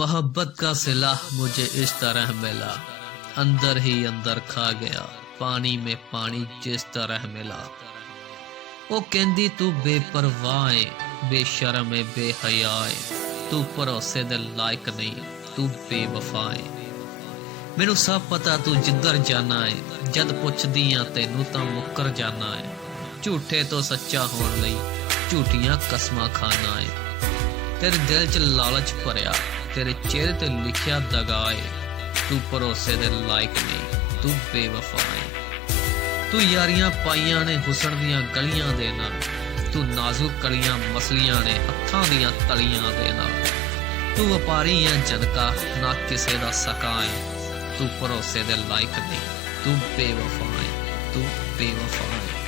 मोहब्बत का सिला मुझे इस तरह मिला, अंदर ही अंदर खा गया, पानी में पानी जिस तरह मिला। ओ कहंदी तू बेपरवाह है, बेशरम है, बेहया है, तू भरोसे दे लायक नहीं, तू बेवफा है। मैनू सब पता तू जिधर जाना है, जद पुछदी आ तैनू तां मुकर जाना है। झूठे तो सच्चा होण लई झूठियां कसमां खाना है। तेरे दिल च लालच भरिया, तेरे चेहरे ते लिखिया दगा है। तू भरोसे दे लायक नहीं, तू बेवफा है। तू यारियां पाइयां ने हुसन दियां गलियां दे नाल, तू नाजुक कलियां मसलियां ने हत्थां दियां तलियां दे नाल। तू व्यापारी है जनका, ना किसे दा सका है। तू भरोसे दे लायक नहीं, तू बेवफा है, तू बेवफा है।